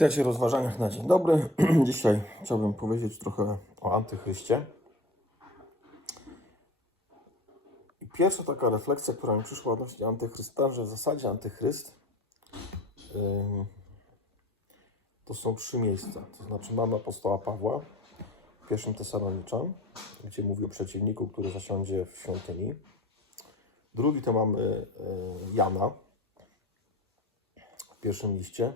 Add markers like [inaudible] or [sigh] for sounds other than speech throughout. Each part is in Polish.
Witajcie w rozważaniach na dzień dobry. [clears throat] Dzisiaj chciałbym powiedzieć trochę o antychryście. I pierwsza taka refleksja, która mi przyszła odnośnie antychrysta, że w zasadzie antychryst ym, to są trzy miejsca. To znaczy mamy apostoła Pawła w pierwszym Tesaloniczan, gdzie mówi o przeciwniku, który zasiądzie w świątyni. Drugi to mamy y, Jana w pierwszym liście.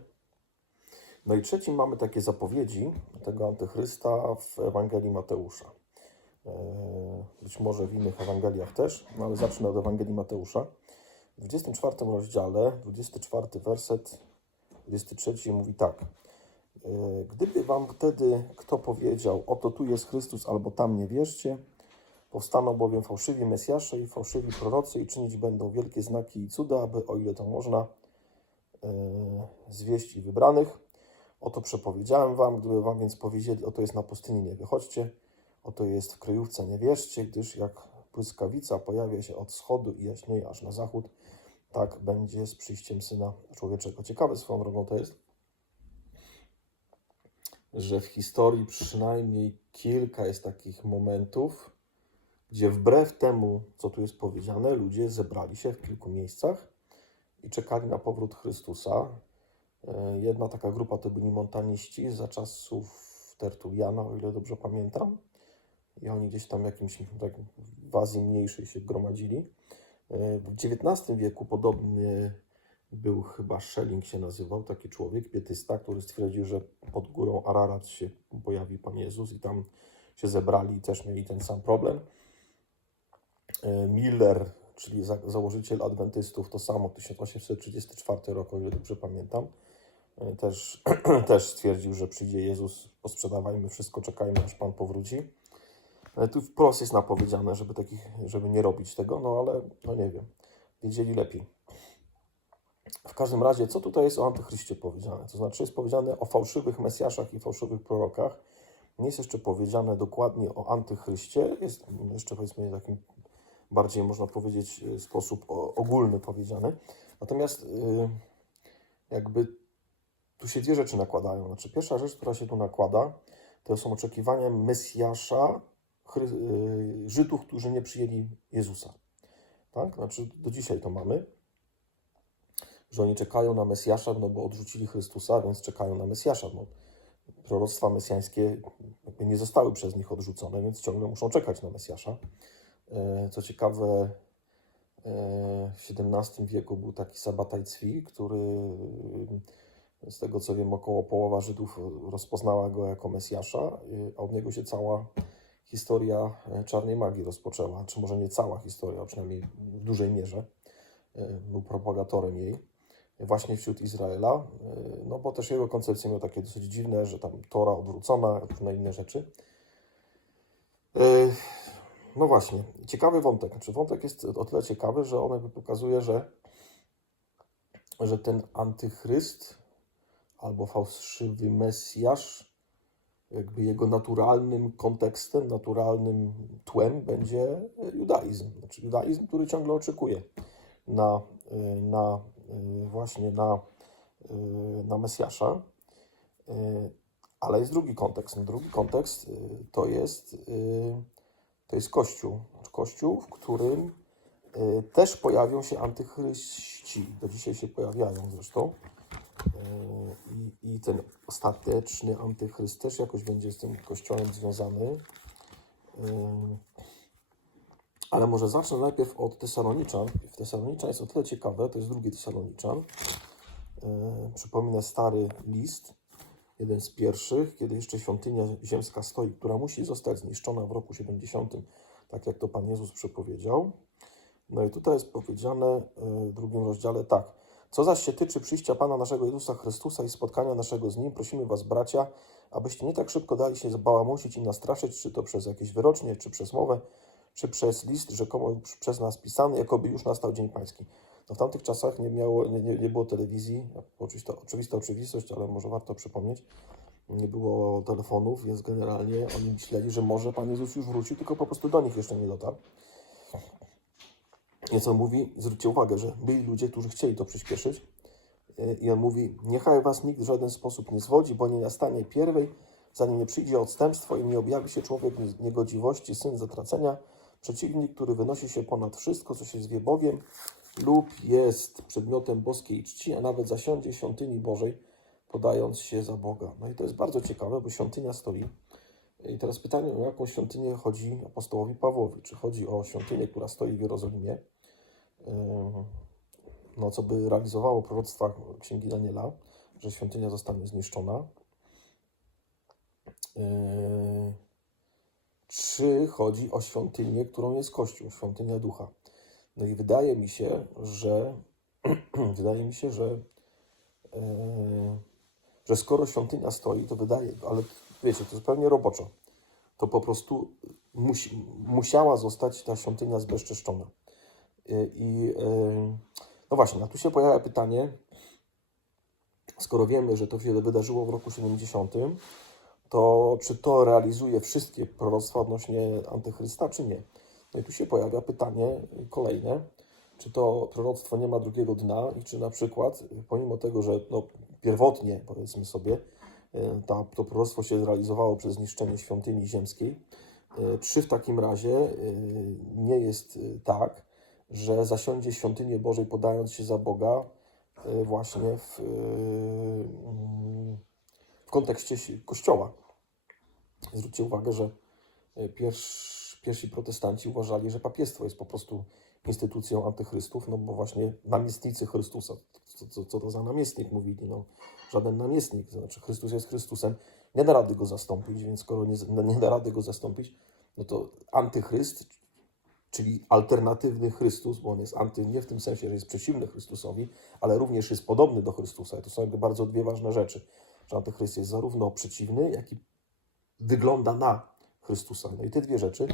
No i trzecim mamy takie zapowiedzi tego antychrysta w Ewangelii Mateusza. E, Być może w innych Ewangeliach też, no ale zacznę od Ewangelii Mateusza. W 24 rozdziale, 24 werset, 23 mówi tak. E, Gdyby wam wtedy kto powiedział, oto tu jest Chrystus, albo tam nie wierzcie, powstaną bowiem fałszywi Mesjasze i fałszywi prorocy i czynić będą wielkie znaki i cuda, aby o ile to można, e, zwieść i wybranych. Oto przepowiedziałem wam, gdyby wam więc powiedzieli, oto jest na pustyni, nie wychodźcie, oto jest w kryjówce, nie wierzcie, gdyż jak błyskawica pojawia się od wschodu i jaśnieje aż na zachód, tak będzie z przyjściem Syna Człowieczego. Ciekawe swoją drogą to jest, że w historii przynajmniej kilka jest takich momentów, gdzie wbrew temu, co tu jest powiedziane, ludzie zebrali się w kilku miejscach i czekali na powrót Chrystusa. E, Jedna taka grupa to byli montaniści za czasów Tertuliana, o ile dobrze pamiętam. I oni gdzieś tam jakimś tak, w Azji mniejszej się gromadzili. E, W XIX wieku podobny był chyba Schelling się nazywał, taki człowiek, pietysta, który stwierdził, że pod górą Ararat się pojawi Pan Jezus i tam się zebrali i też mieli ten sam problem. E, Miller, czyli za, założyciel adwentystów, to samo 1834 rok, o ile dobrze pamiętam, też, [clears throat] też stwierdził, że przyjdzie Jezus, posprzedawajmy wszystko, czekajmy aż Pan powróci. Ale tu wprost jest napowiedziane, żeby, takich, żeby nie robić tego, no ale no nie wiem, wiedzieli lepiej. W każdym razie, co tutaj jest o antychryście powiedziane? To znaczy jest powiedziane o fałszywych mesjaszach i fałszywych prorokach. Nie jest jeszcze powiedziane dokładnie o antychryście, jest jeszcze powiedzmy takim bardziej można powiedzieć w sposób ogólny powiedziane. Natomiast y, jakby tu się dwie rzeczy nakładają. Znaczy pierwsza rzecz, która się tu nakłada, to są oczekiwania Mesjasza y, Żydów, którzy nie przyjęli Jezusa. Tak? Znaczy do dzisiaj to mamy, że oni czekają na Mesjasza, no bo odrzucili Chrystusa, więc czekają na Mesjasza. No, proroctwa mesjańskie nie zostały przez nich odrzucone, więc ciągle muszą czekać na Mesjasza. E, Co ciekawe, e, w XVII wieku był taki Sabataj Cwi, który z tego co wiem, około połowa Żydów rozpoznała go jako Mesjasza, e, a od niego się cała historia e, czarnej magii rozpoczęła, czy może nie cała historia, a przynajmniej w dużej mierze. E, Był propagatorem jej właśnie wśród Izraela, e, no bo też jego koncepcje miały takie dosyć dziwne, że tam Tora odwrócona, różne inne rzeczy. No właśnie, ciekawy wątek. Znaczy wątek jest o tyle ciekawy, że on pokazuje, że, że ten antychryst albo fałszywy Mesjasz, jakby jego naturalnym kontekstem, naturalnym tłem będzie judaizm. Znaczy judaizm, który ciągle oczekuje na, y, na y, właśnie na, y, na Mesjasza. Ale jest drugi kontekst. Drugi kontekst to jest, to jest Kościół. Kościół, w którym też pojawią się antychryści. Do dzisiaj się pojawiają zresztą. Y, I, I ten ostateczny antychryst też jakoś będzie z tym kościołem związany. Y, Ale może zacznę najpierw od Tesaloniczan. W jest o tyle ciekawe, to jest drugi Tesaloniczan. Yy, Przypominę stary list, jeden z pierwszych, kiedy jeszcze świątynia ziemska stoi, która musi zostać zniszczona w roku 70, tak jak to Pan Jezus przepowiedział. No i tutaj jest powiedziane w drugim rozdziale tak. Co zaś się tyczy przyjścia Pana naszego Jezusa Chrystusa i spotkania naszego z Nim, prosimy Was, bracia, abyście nie tak szybko dali się zabałamusić i nastraszyć, czy to przez jakieś wyrocznie, czy przez mowę, czy przez list rzekomo przez nas pisany, jakoby już nastał Dzień Pański. No w tamtych czasach nie, miało, nie, nie, nie było telewizji, oczywista, oczywista oczywistość, ale może warto przypomnieć, nie było telefonów, więc generalnie oni myśleli, że może Pan Jezus już wrócił, tylko po prostu do nich jeszcze nie dotarł. Co mówi? Zwróćcie uwagę, że byli ludzie, którzy chcieli to przyspieszyć Y, I on mówi, niechaj was nikt w żaden sposób nie zwodzi, bo nie nastanie pierwej, zanim nie przyjdzie odstępstwo i nie objawi się człowiek nie- niegodziwości, syn zatracenia, przeciwnik, który wynosi się ponad wszystko, co się zwie Bogiem lub jest przedmiotem boskiej czci, a nawet zasiądzie świątyni Bożej, podając się za Boga. No i to jest bardzo ciekawe, bo świątynia stoi. I teraz pytanie, o jaką świątynię chodzi apostołowi Pawłowi? Czy chodzi o świątynię, która stoi w Jerozolimie, no, co by realizowało proroctwa Księgi Daniela, że świątynia zostanie zniszczona? Yy, Czy chodzi o świątynię, którą jest Kościół, świątynia ducha? No i wydaje mi się, że [clears throat] wydaje mi się, że, yy, że skoro świątynia stoi, to wydaje, ale wiecie, to zupełnie roboczo. To po prostu musi, musiała zostać ta świątynia zbezczeszczona. Yy, I yy, no właśnie, a tu się pojawia pytanie, skoro wiemy, że to się wydarzyło w roku 70, to czy to realizuje wszystkie proroctwa odnośnie Antychrysta, czy nie? No i tu się pojawia pytanie kolejne, czy to proroctwo nie ma drugiego dna i czy na przykład, pomimo tego, że no, pierwotnie, powiedzmy sobie, y, ta, to proroctwo się zrealizowało przez zniszczenie świątyni ziemskiej, y, czy w takim razie y, nie jest y, tak, że zasiądzie świątynię Bożej podając się za Boga y, właśnie w, mm, w kontekście Kościoła. Zwróćcie uwagę, że y, pierwsz, pierwsi protestanci uważali, że papiestwo jest po prostu instytucją antychrystów, no bo właśnie namiestnicy Chrystusa. Co, co, co to za namiestnik mówili? No, żaden namiestnik, to znaczy Chrystus jest Chrystusem, nie da rady go zastąpić, więc skoro nie, nie da rady go zastąpić, no to antychryst, czyli alternatywny Chrystus, bo on jest anty nie w tym sensie, że jest przeciwny Chrystusowi, ale również jest podobny do Chrystusa. I to są jakby bardzo dwie ważne rzeczy, że antychryst jest zarówno przeciwny, jak i wygląda na Chrystusa. No i te dwie rzeczy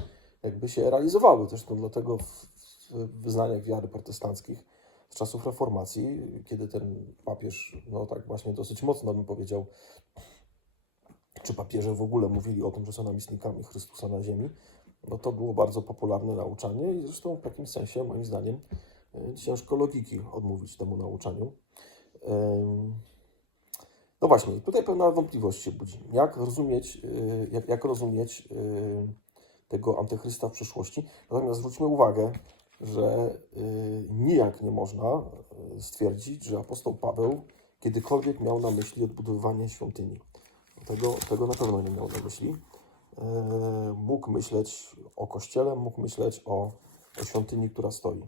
jakby się realizowały. Zresztą dlatego w, w wyznaniach wiary protestanckich z czasów reformacji, kiedy ten papież, no tak właśnie dosyć mocno bym powiedział, czy papieże w ogóle mówili o tym, że są namiestnikami Chrystusa na ziemi, no to było bardzo popularne nauczanie i zresztą w takim sensie, moim zdaniem, e, ciężko logiki odmówić temu nauczaniu. No właśnie, tutaj pewna wątpliwość się budzi. Jak rozumieć, y, jak, jak rozumieć y, tego antychrysta w przyszłości? Natomiast zwróćmy uwagę, że nijak nie można stwierdzić, że apostoł Paweł kiedykolwiek miał na myśli odbudowywanie świątyni. Tego, tego na pewno nie miał na myśli. E, Mógł myśleć o kościele, mógł myśleć o, o świątyni, która stoi.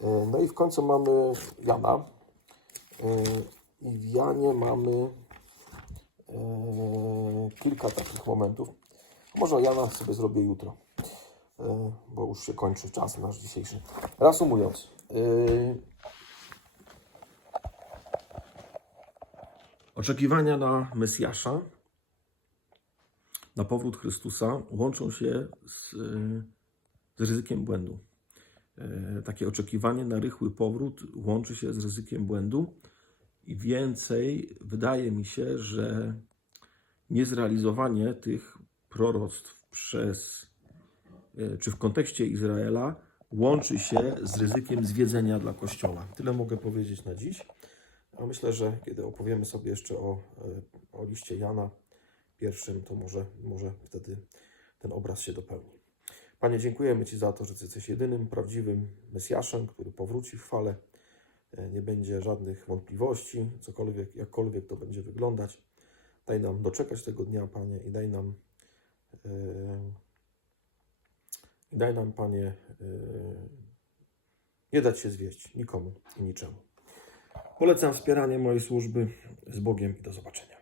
E, No i w końcu mamy Jana. E, I w Janie mamy kilka takich momentów. Może Jana sobie zrobię jutro, bo już się kończy czas nasz dzisiejszy. Reasumując, oczekiwania na Mesjasza, na powrót Chrystusa łączą się z, z ryzykiem błędu. E, Takie oczekiwanie na rychły powrót łączy się z ryzykiem błędu. I więcej, wydaje mi się, że niezrealizowanie tych proroctw przez, e, czy w kontekście Izraela, łączy się z ryzykiem zwiedzenia dla Kościoła. Tyle mogę powiedzieć na dziś. A myślę, że kiedy opowiemy sobie jeszcze o, e, o liście Jana pierwszym, to może, może wtedy ten obraz się dopełni. Panie, dziękujemy Ci za to, że Ty jesteś jedynym prawdziwym Mesjaszem, który powróci w fale. E, Nie będzie żadnych wątpliwości, cokolwiek, jakkolwiek to będzie wyglądać. Daj nam doczekać tego dnia, Panie, i daj nam, i daj nam, Panie, e, nie dać się zwieść nikomu i niczemu. Polecam wspieranie mojej służby z Bogiem i do zobaczenia.